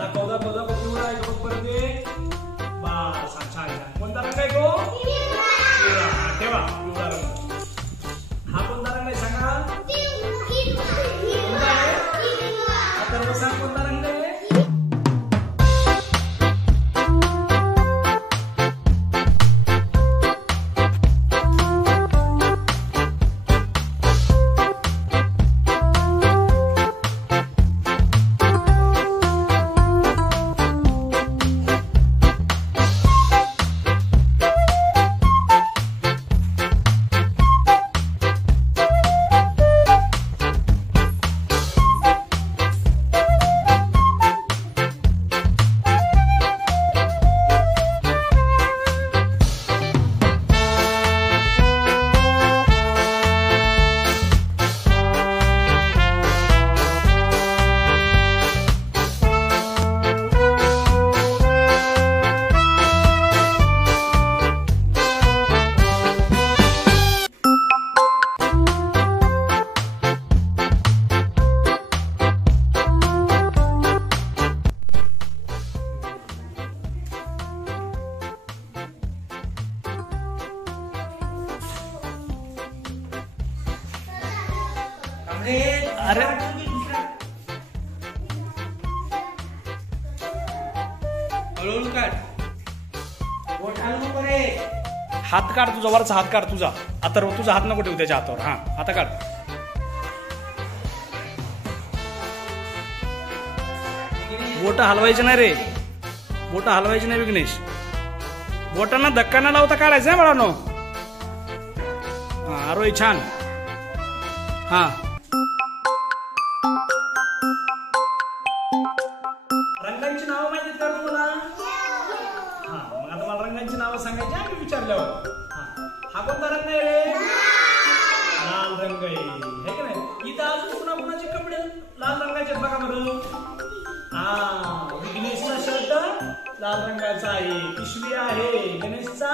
दाखव दाखव दाखव पिवळा आहे का परत ये बस छान छान कोणता रंग आहे तो पिवळा ठेवा पिवळा रंग हा कोणता रंग आहे सांगा कोणता आहे आता सांग कोणता रंग आहे अरे हात काढ तुझा वरचा हात काढ तुझा आता तुझा हात नको ठेवू त्याच्या हातावर हा आता काढ बोट हलवायचे नाही रे बोट हलवायचे नाही विघ्नेश बोटांना धक्का न लावता काढायचं आहे बाळांनो हा आरोही छान हा रंगांची नावं माहिती का तुम्हाला हा मग आता मला रंगांची नावं सांगायची आम्ही विचारल्यावर हा कोणता रंग आहे रे लाल रंग आहे हे का नाही इथं अजून कुणा कुणाचे कपडे लाल रंगाचे बघा बरं हा विघ्नेशचा शर्ट लाल रंगाचा आहे पिशवी आहे गणेशचा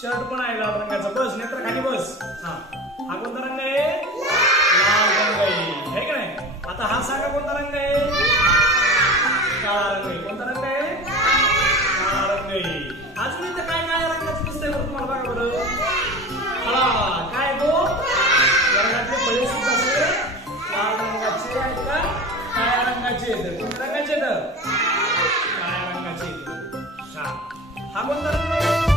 शर्ट पण आहे लाल रंगाचा बस नेत्र खाली बस हा कोणता रंग आहे लाल रंग आहे का नाही आता हा सांगा कोणता रंग आहे काळा रंग आहे कोणता रंग आहे काळा रंग आहे अजून इथं काय काय रंगाचं दिसतंय बरं तुम्हाला बघा बरं हा काय तो वर्गातले फळे सुद्धा सगळे लाल रंगाचे आहेत का काळ्या रंगाचे आहेत कोणत्या रंगाचे आहेत काळ्या रंगाचे आहेत हा कोणता रंग आहे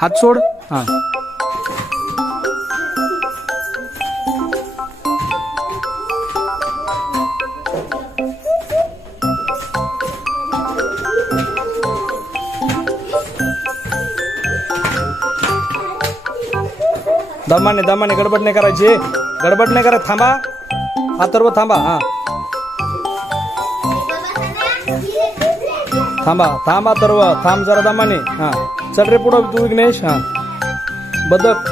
हात सोड. हा दमाने दमाने गडबड नाही करायची. गडबड नाही करा. थांबा अथर्व थांबा. हा थांबा थांबा अथर्व थांब जरा दमाने. हा चल रे पुढं तू विघ्नेश. हा बदक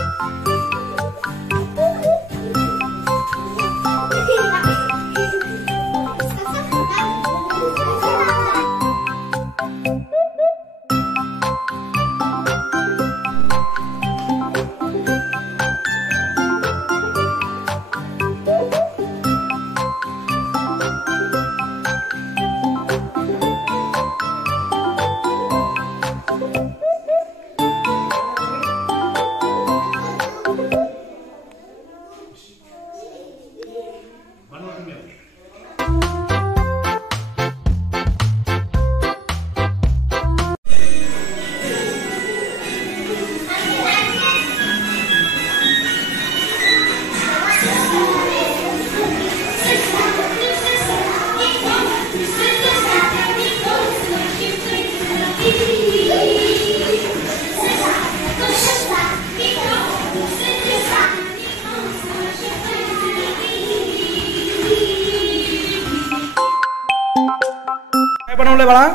बनवलंय बाळा.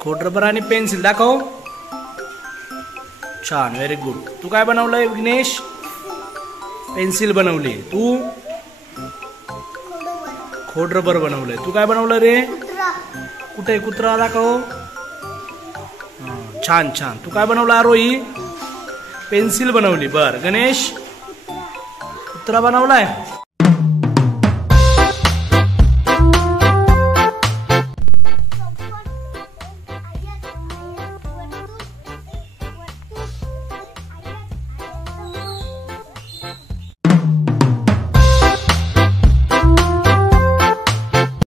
खोडरबर आणि पेन्सिल दाखव. छान व्हेरी गुड. तू काय बनवलंय विघ्नेश? पेन्सिल बनवली. तू खोडरबर बनवलंय. तू काय बनवलं रे? कुठे कुत्रा दाखव. छान छान. तू काय बनवलं आरोही? पेन्सिल बनवली. बर गणेश कुत्रा बनवलाय.